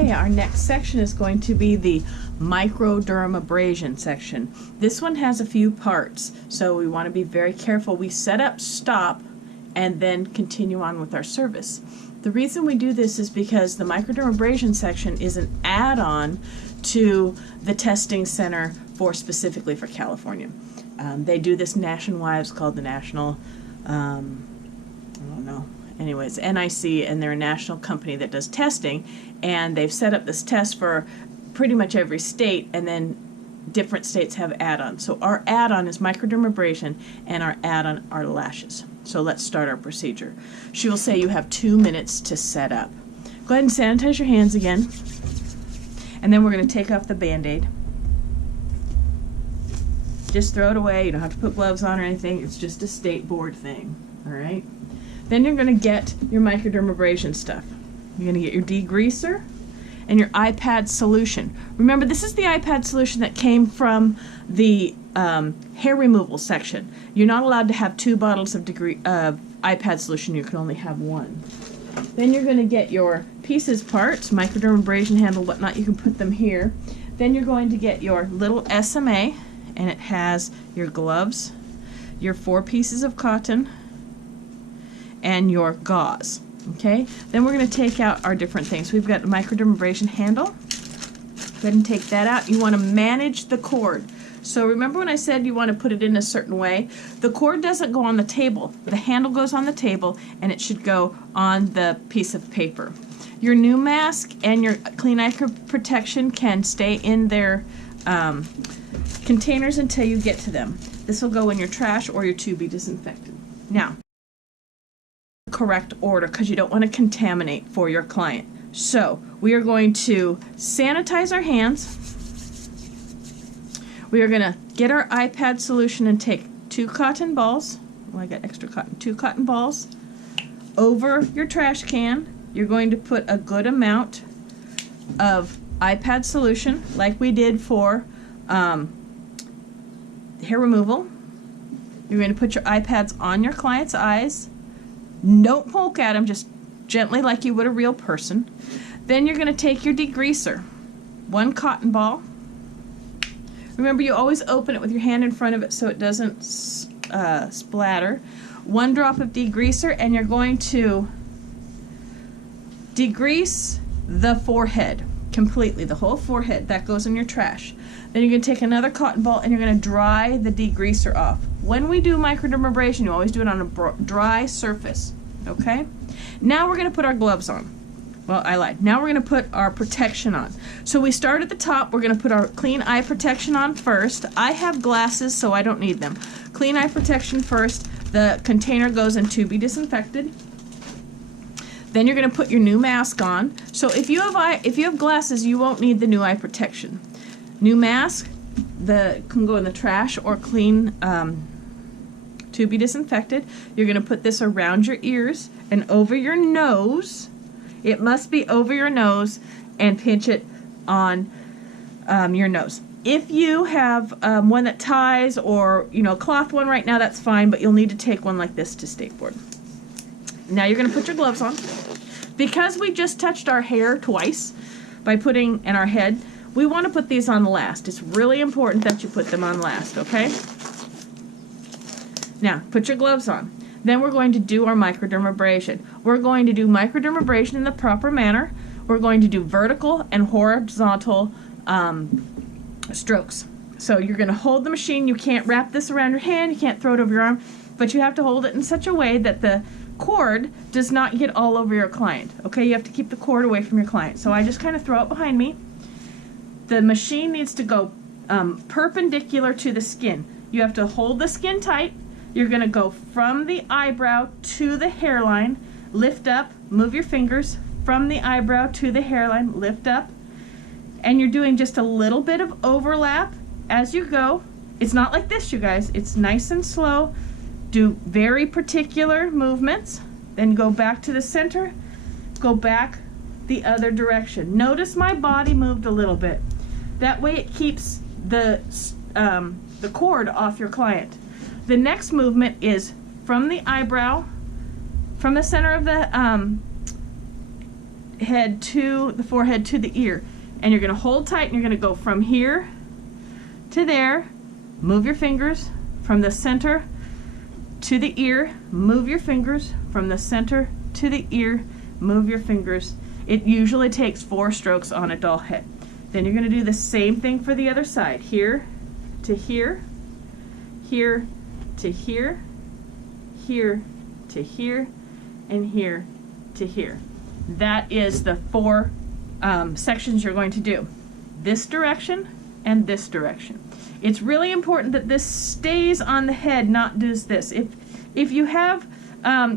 Okay, our next section is going to be the microdermabrasion section. This one has a few parts, so we want to be very careful. We set up, stop, and then continue on with our service. The reason we do this is because the microdermabrasion section is an add-on to the testing center specifically for California. They do this nationwide. It's called the National, I don't know, anyways, NIC, and they're a national company that does testing, and they've set up this test for pretty much every state, and then different states have add-ons. So our add-on is microdermabrasion, and our add-on are lashes. So let's start our procedure. She will say you have 2 minutes to set up. Go ahead and sanitize your hands again, and then we're going to take off the Band-Aid. Just throw it away. You don't have to put gloves on or anything. It's just a state board thing. All right? Then you're going to get your microdermabrasion stuff. You're going to get your degreaser and your iPad solution. Remember, this is the iPad solution that came from the hair removal section. You're not allowed to have 2 bottles of iPad solution. You can only have 1. Then you're going to get your pieces parts, microdermabrasion handle, whatnot. You can put them here. Then you're going to get your little SMA, and it has your gloves, your 4 pieces of cotton, and your gauze. Okay? Then we're going to take out our different things. We've got a microdermabrasion handle. Go ahead and take that out. You want to manage the cord. So remember when I said you want to put it in a certain way? The cord doesn't go on the table. The handle goes on the table, and it should go on the piece of paper. Your new mask and your clean eye protection can stay in their containers until you get to them. This will go in your trash or your to be disinfected. Now, correct order, because you don't want to contaminate for your client. So we are going to sanitize our hands. We are going to get our iPad solution and take 2 cotton balls. Well, I got extra cotton. 2 cotton balls over your trash can. You're going to put a good amount of iPad solution, like we did for hair removal. You're going to put your iPads on your client's eyes. Don't poke at them, just gently like you would a real person. Then you're going to take your degreaser, 1 cotton ball. Remember, you always open it with your hand in front of it so it doesn't splatter. 1 drop of degreaser, and you're going to degrease the forehead completely, the whole forehead. That goes in your trash. Then you're going to take another cotton ball and you're going to dry the degreaser off. When we do microdermabrasion, you always do it on a dry surface. Okay? Now we're going to put our gloves on. Well, I lied. Now we're going to put our protection on. So we start at the top. We're going to put our clean eye protection on first. I have glasses, so I don't need them. Clean eye protection first. The container goes in to be disinfected. Then you're going to put your new mask on. So if you have glasses, you won't need the new eye protection. New mask can go in the trash or clean to be disinfected. You're going to put this around your ears and over your nose. It must be over your nose, and pinch it on your nose. If you have one that ties, or a cloth one right now, that's fine, but you'll need to take one like this to state board. Now you're going to put your gloves on. Because we just touched our hair twice by putting in our head, we want to put these on last. It's really important that you put them on last, okay? Now, put your gloves on. Then we're going to do our microdermabrasion. We're going to do microdermabrasion in the proper manner. We're going to do vertical and horizontal strokes. So you're going to hold the machine. You can't wrap this around your hand. You can't throw it over your arm. But you have to hold it in such a way that the cord does not get all over your client. Okay, you have to keep the cord away from your client. So I just kind of throw it behind me. The machine needs to go perpendicular to the skin. You have to hold the skin tight. You're going to go from the eyebrow to the hairline, lift up, move your fingers from the eyebrow to the hairline, lift up, and you're doing just a little bit of overlap as you go. It's not like this, you guys. It's nice and slow. Do very particular movements, then go back to the center, go back the other direction. Notice my body moved a little bit. That way it keeps the cord off your client. The next movement is from the eyebrow, from the center of the head to the forehead to the ear. And you're going to hold tight and you're going to go from here to there. Move your fingers from the center to the ear. Move your fingers from the center to the ear. Move your fingers. It usually takes 4 strokes on a doll head. Then you're going to do the same thing for the other side. Here to here, here to here, here to here, and here to here. That is the 4 sections you're going to do. This direction and this direction. It's really important that this stays on the head, not does this. If you have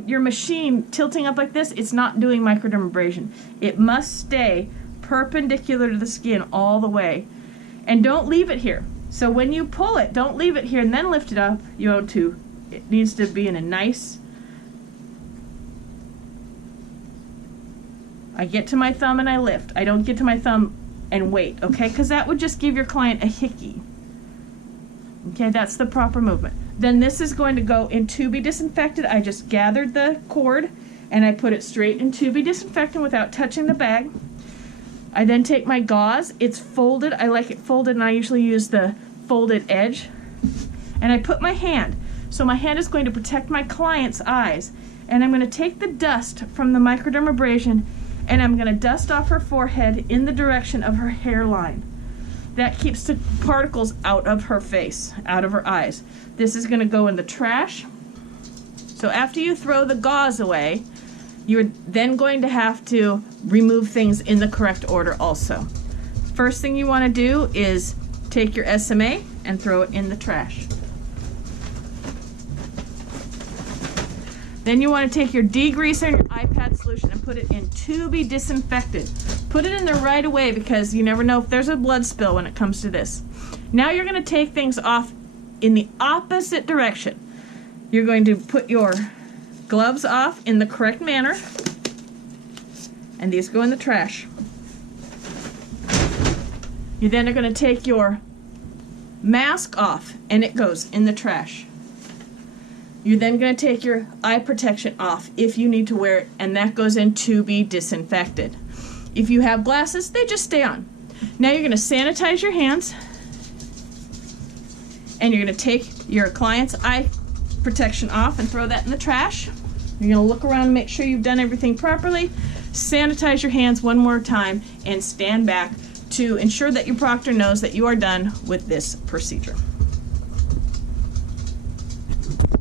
your machine tilting up like this, it's not doing microdermabrasion. It must stay perpendicular to the skin all the way. And don't leave it here. So when you pull it, don't leave it here and then lift it up. It needs to be in a nice, I get to my thumb and I lift. I don't get to my thumb and wait, okay? Because that would just give your client a hickey. Okay, that's the proper movement. Then this is going to go in to be disinfected. I just gathered the cord and I put it straight in to be disinfectant without touching the bag. I then take my gauze. It's folded. I like it folded, and I usually use the folded edge. And I put my hand. So my hand is going to protect my client's eyes. And I'm going to take the dust from the microdermabrasion and I'm going to dust off her forehead in the direction of her hairline. That keeps the particles out of her face, out of her eyes. This is going to go in the trash. So after you throw the gauze away, you're then going to have to remove things in the correct order also. First thing you want to do is take your SMA and throw it in the trash. Then you want to take your degreaser and your iPad solution and put it in to be disinfected. Put it in there right away because you never know if there's a blood spill when it comes to this. Now you're going to take things off in the opposite direction. You're going to put your gloves off in the correct manner, and these go in the trash. You then are going to take your mask off, and it goes in the trash. You're then going to take your eye protection off if you need to wear it, and that goes in to be disinfected. If you have glasses, they just stay on. Now you're going to sanitize your hands, and you're going to take your client's eye protection off and throw that in the trash. You're going to look around and make sure you've done everything properly. Sanitize your hands one more time and stand back to ensure that your proctor knows that you are done with this procedure.